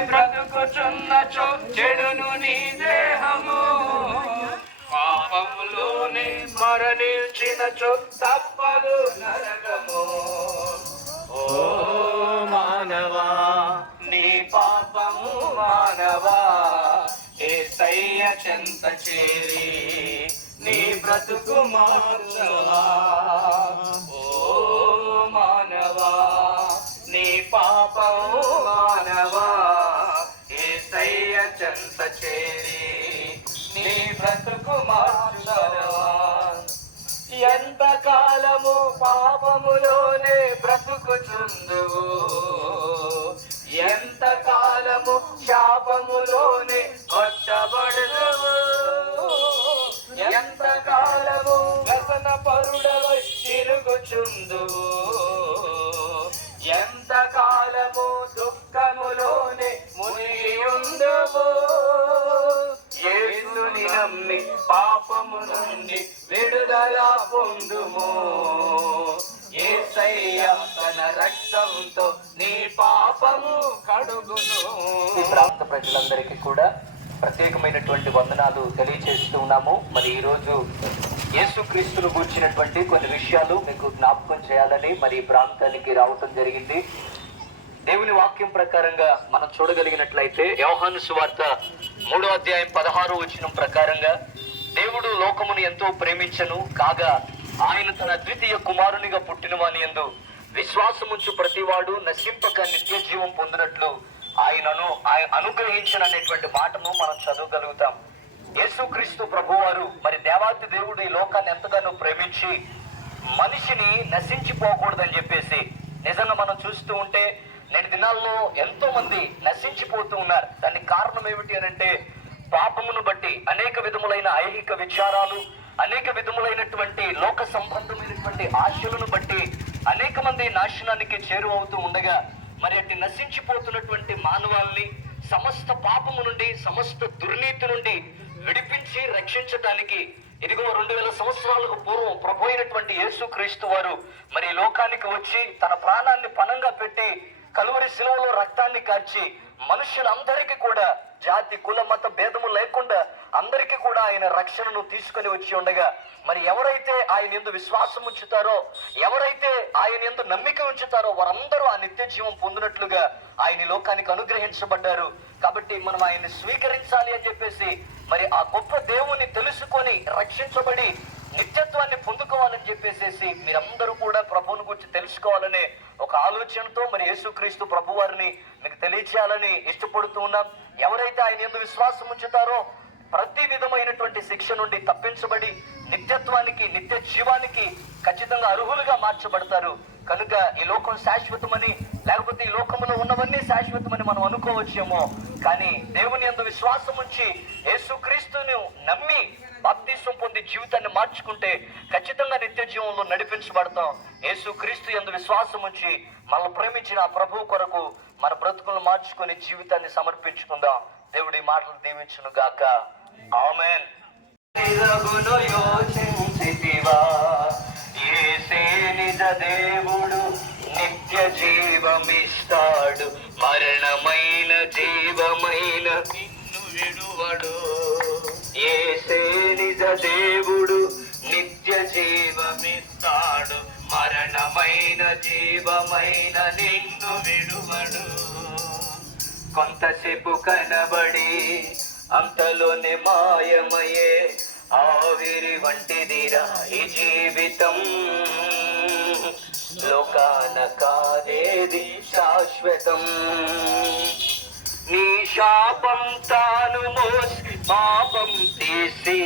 బ్రతుకుచున్నచో చెడును నీ దేహము. పాపములోని మరణించినచో తప్పదు నరకము. ఓ మానవా నీ పాపము మానవా. ఏసయ్య చెంత చేరి నీ బ్రతుకు మార్చవా. ఓ బ్రతుకు మార్చవా ఎంత కాలము పాపములోనే బ్రతుకుచుందువు? ఎంత కాలము శాపములోనే కొట్టబడదువు ఎంత కాలము వ్యసన పరుడవై తిరుగుచుందువు? పాపము నుండి విడుదల పొందుము. తన రక్తంతో నీ పాపము కడుగును. ఈ ప్రాంత ప్రజలందరికీ కూడా ప్రత్యేకమైనటువంటి వందనాలు తెలియజేస్తూ ఉన్నాము. మరి ఈరోజు యేసుక్రీస్తును కూర్చినటువంటి కొన్ని విషయాలు మీకు జ్ఞాపకం చేయాలని మరి ఈ ప్రాంతానికి రావటం జరిగింది. దేవుని వాక్యం ప్రకారంగా మనం చూడగలిగినట్లయితే యోహాను సువార్త మూడో అధ్యాయం పదహారు వచనం ప్రకారంగా దేవుడు లోకమును ఎంతో ప్రేమించను కాగా ఆయన తన ద్వితీయ కుమారునిగా పుట్టిన వాని ఎందు విశ్వాసముంచు ప్రతివాడు నశింపక నిత్య జీవం పొందినట్లు ఆయనను ఆయన అనుగ్రహించిన అనేటువంటి మాటను మనం చదవగలుగుతాం. యేసుక్రీస్తు ప్రభువారు మరి దేవాతి దేవుడు ఈ లోకాన్ని ఎంతగానో ప్రేమించి మనిషిని నశించిపోకూడదని చెప్పేసి నిజంగా మనం చూస్తూ ఉంటే నేటి దినాల్లో ఎంతో మంది నశించిపోతూ ఉన్నారు. దానికి కారణం ఏమిటి అని అంటే అనేక విధములైన ఐహిక విచారాలు అనేక విధములైనటువంటి లోక సంబంధమైనటువంటి ఆశలను బట్టి అనేక మంది నాశనానికి చేరువవుతూ ఉండగా మరి అట్టి నశించిపోతున్నటువంటి మానవాల్ని సమస్త పాపము నుండి సమస్త దుర్నీతి నుండి విడిపించి రక్షించటానికి ఇదిగో రెండు వేల సంవత్సరాలకు పూర్వం ప్రభు అయినటువంటి యేసు క్రీస్తు వారు మరి లోకానికి వచ్చి తన ప్రాణాన్ని పణంగా పెట్టి కలువరి శిలువలో రక్తాన్ని కార్చి మనుషులందరికీ కూడా జాతి కుల మత భేదము లేకుండా అందరికీ కూడా ఆయన రక్షణను తీసుకొని వచ్చి ఉండగా మరి ఎవరైతే ఆయన ఎందు విశ్వాసం ఉంచుతారో ఎవరైతే ఆయన ఎందు నమ్మిక ఉంచుతారో వారందరూ ఆ నిత్య జీవం పొందినట్లుగా ఆయన లోకానికి అనుగ్రహించబడ్డారు. కాబట్టి మనం ఆయన్ని స్వీకరించాలి అని చెప్పేసి మరి ఆ గొప్ప దేవుని తెలుసుకొని రక్షించబడి నిత్యత్వాన్ని పొందుకోవాలని చెప్పేసేసి మీరందరూ కూడా ప్రభువుని గురించి తెలుసుకోవాలనే ఒక ఆలోచనతో మరి యేసుక్రీస్తు ప్రభు వారిని మీకు తెలియచేయాలని ఇష్టపడుతూ ఉన్నాం. ఎవరైతే ఆయన ఎందు విశ్వాసం ఉంచుతారో ప్రతి విధమైనటువంటి శిక్ష నుండి తప్పించబడి నిత్యత్వానికి నిత్య జీవానికి ఖచ్చితంగా అర్హులుగా మార్చబడతారు. కనుక ఈ లోకం శాశ్వతమని లేకపోతే ఈ లోకంలో ఉన్నవన్నీ శాశ్వతమని మనం అనుకోవచ్చేమో. కానీ దేవుని యందు విశ్వాసం ఉంచి యేసుక్రీస్తును నమ్మి బాప్తీసం పొంది జీవితాన్ని మార్చుకుంటే ఖచ్చితంగా నిత్య జీవంలో నడిపించబడతాం. యేసుక్రీస్తు ఎందు విశ్వాసం ఉంచి మనల్ని ప్రేమించిన ప్రభు కొరకు మన బ్రతుకులను మార్చుకొని జీవితాన్ని సమర్పించుకుందాం. దేవుడి మాటలు దీవించును గాక ఆమెన్. నిజగును యోచించితివా. యేసే నిజ దేవుడు నిత్య జీవమిస్తాడు. మరణమైన జీవమైన నిన్ను విడువడు. ఏసే నిజ దేవుడు నిత్య జీవమిస్తాడు. మరణమైన జీవమైన నిన్ను విడువడు. కొంతసేపు కనబడి అంతలోనే మాయమయ్యే ఆవిరి వంటిదిరా ఈ జీవితం. లోకాన కాదేది శాశ్వతం. నీ శాపం తాను మోసి పాపం తీసి